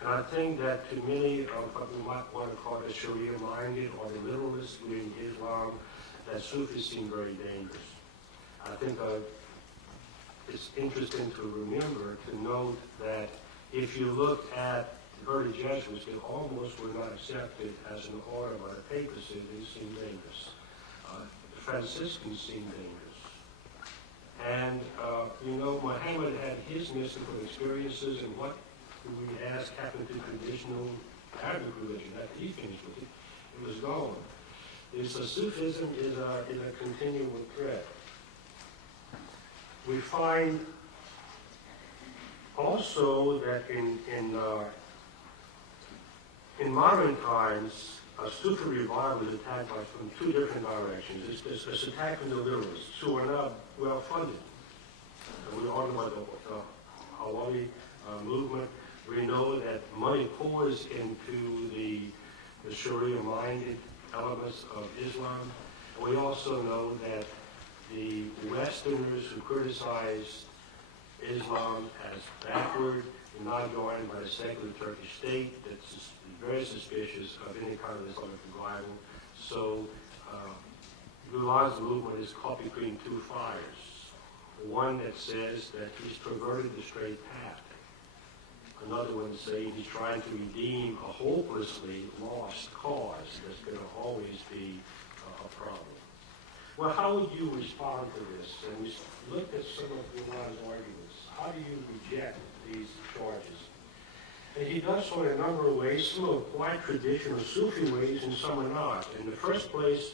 And I think that to many of what we might want to call the Sharia-minded or the liberalists within Islam, that Sufis seem very dangerous. I think it's interesting to remember, to note that if you look at the early Jesuits, they almost were not accepted as an order by the papacy. They seemed dangerous. The Franciscans seemed dangerous. And, Muhammad had his mystical experiences, and what we ask happened to traditional Arabic religion. After he finished with it, it was gone. So Sufism is a continual threat. We find also that in modern times, a Sufi revival is attacked from two different directions. It's attacking the liberals, who are not well funded. We all know about the Hawali movement. We know that money pours into the Sharia-minded elements of Islam. And we also know that the Westerners who criticize Islam as backward and not joined by the secular Turkish state that's very suspicious of any kind of Islamic revival. So Gülen's movement is caught between two fires. One that says that he's perverted the straight path. Another one saying he's trying to redeem a hopelessly lost cause that's going to always be a problem. Well, how would you respond to this? And we looked at some of Gülen's arguments. How do you reject these charges? And he does so in a number of ways. Some are quite traditional Sufi ways and some are not. In the first place,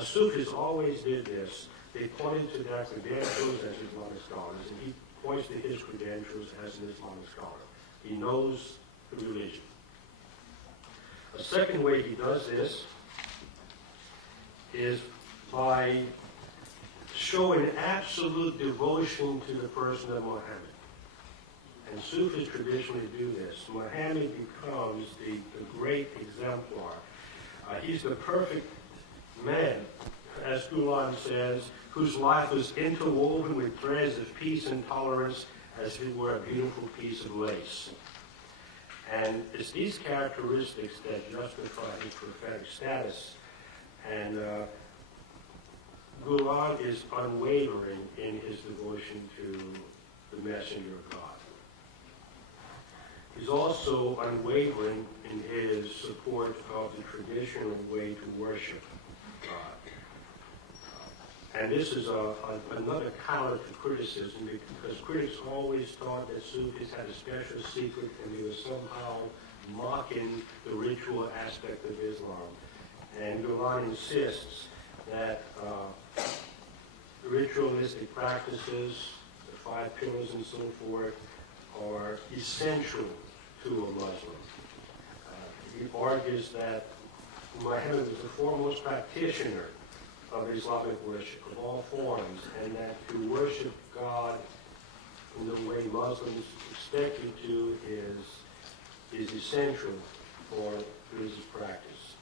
Sufis always did this. They pointed to their credentials as Islamic scholars, and he points to his credentials as an Islamic scholar. He knows the religion. A second way he does this is by showing absolute devotion to the person of Muhammad. And Sufis traditionally do this. Muhammad becomes the great exemplar. He's the perfect man, as Gülen says, whose life was interwoven with threads of peace and tolerance as if it were a beautiful piece of lace. And it's these characteristics that justify his prophetic status. And Gülen is unwavering in his devotion to the messenger of God. He's also unwavering in his support of the traditional way to worship God. And this is another counter to criticism, because critics always thought that Sufis had a special secret and they were somehow mocking the ritual aspect of Islam. And Gülen insists that the ritualistic practices, the 5 pillars and so forth, are essential to a Muslim. He argues that Muhammad was the foremost practitioner of Islamic worship of all forms, and that to worship God in the way Muslims expect you to is essential for religious practice.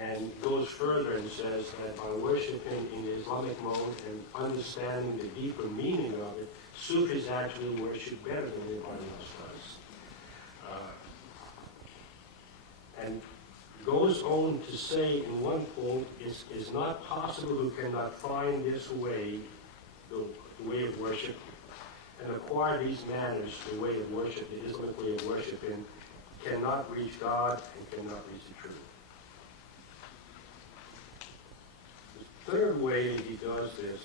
And goes further and says that by worshiping in the Islamic mode and understanding the deeper meaning of it, Sufis actually worship better than anybody else does. And goes on to say in one quote, it's not possible who cannot find this way, the way of worship, and acquire these manners, the way of worship, the Islamic way of worshiping, cannot reach God and cannot reach the truth. The third way that he does this,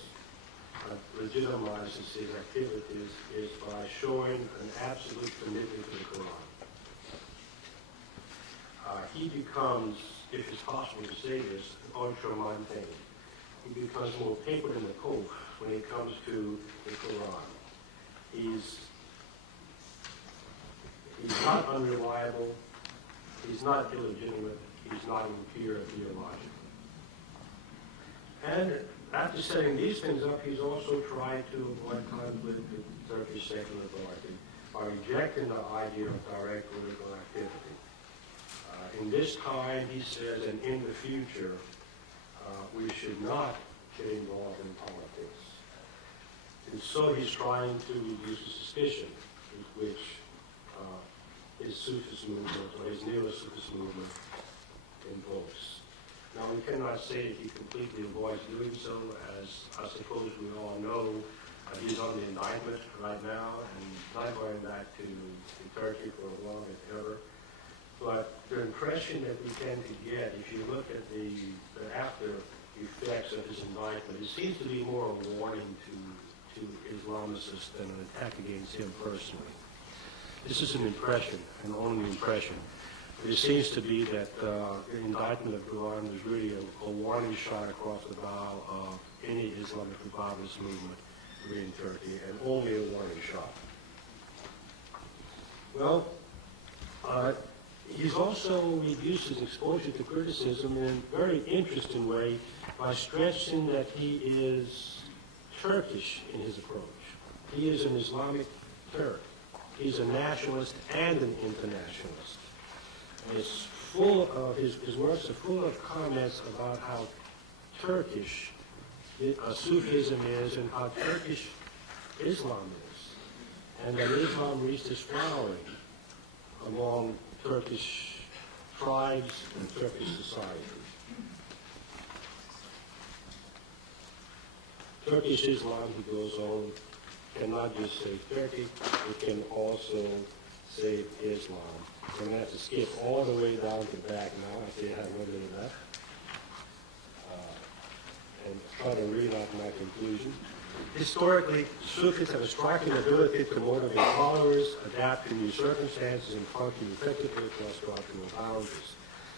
legitimizes his activities, is by showing an absolute commitment to the Quran. He becomes, if it's possible to say this, ultra-mundane. He becomes more paper than the Pope when it comes to the Quran. He's not unreliable, he's not illegitimate, he's not impure theologically. And after setting these things up, he's also tried to avoid conflict with Turkish secular authority by rejecting the idea of direct political activity. In this time, he says, and in the future, we should not get involved in politics. And so he's trying to reduce the suspicion with which his his Sufist movement or his neo-Sufist movement invokes. Now, we cannot say that he completely avoids doing so, as I suppose we all know. He's on the indictment right now, and not going back to Turkey for as long as ever. But the impression that we tend to get, if you look at the after effects of his indictment, it seems to be more a warning to Islamicists than an attack against him personally. This is an impression, an only impression. It seems to be that the indictment of Gülen was really a warning shot across the bow of any Islamic revivalist movement in Turkey, and only a warning shot. Well, he's also reduced his exposure to criticism in a very interesting way by stressing that he is Turkish in his approach. He is an Islamic Turk. He's a nationalist and an internationalist. And it's full of, his works are full of comments about how Turkish Sufism is and how Turkish Islam is, and that Islam reached its flowering among Turkish tribes and Turkish society. Turkish Islam, he goes on, cannot just save Turkey, it can also save Islam. I'm going to have to skip all the way down to the back now. I see I have one minute left. And try to read out my conclusion. Historically, Sufis have a striking ability to motivate followers, adapt to new circumstances, and function effectively across cultural boundaries.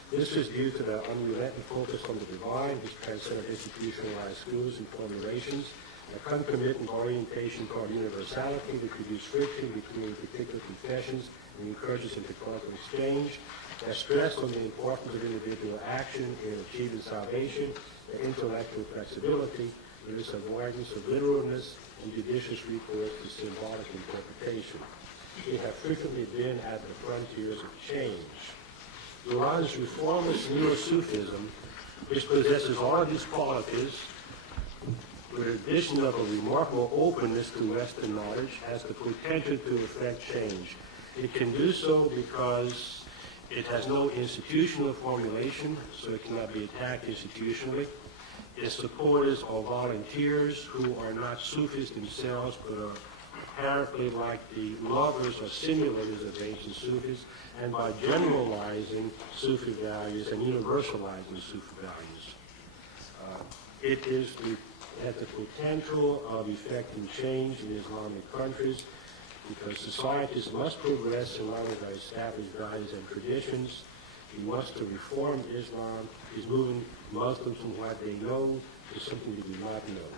This is due to their unrelenting focus on the divine, which transcend institutionalized schools and formulations, a concomitant orientation toward universality that reduces friction between particular confessions and encourages intercultural exchange, their stress on the importance of individual action in achieving salvation, their intellectual flexibility, there is avoidance of literalness and judicious recourse to symbolic interpretation. They have frequently been at the frontiers of change. Gülen's reformist neo-Sufism, which possesses all of these qualities, with the addition of a remarkable openness to Western knowledge, has the potential to effect change. It can do so because it has no institutional formulation, so it cannot be attacked institutionally. Its supporters are volunteers who are not Sufis themselves, but are apparently like the lovers or simulators of ancient Sufis, and by generalizing Sufi values and universalizing Sufi values. It has the potential of effecting change in Islamic countries, because societies must progress in line with their established values and traditions. He wants to reform Islam. He's moving Muslims from what they know to something they do not know.